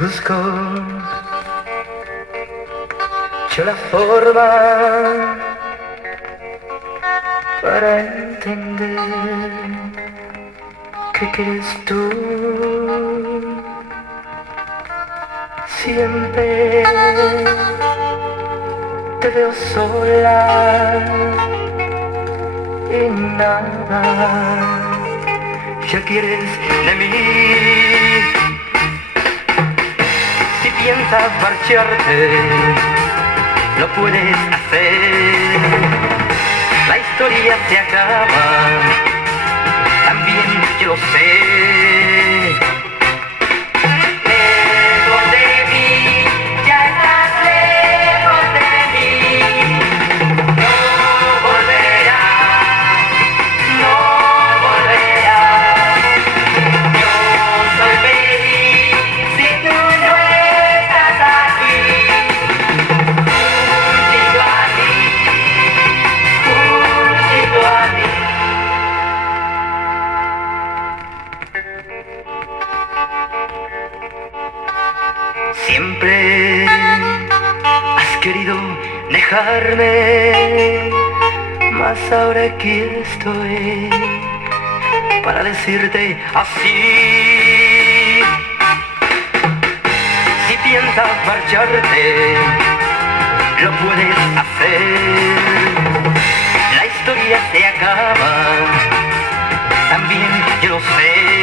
Busco yo la forma para entender qué quieres tú. Siempre te veo sola y nada ya quieres de mí. Si piensas marcharte, lo puedes hacer. La historia se acaba, también yo lo sé. Lejos de mí, ya estás lejos de mí. No volverás, no volverás. Yo soy feliz si tú no estás aquí. Junto a ti, junto a ti. Siempre has querido dejarme, mas ahora aquí estoy para decirte así. Si piensas marcharte, lo puedes hacer. La historia se acaba, también yo lo sé.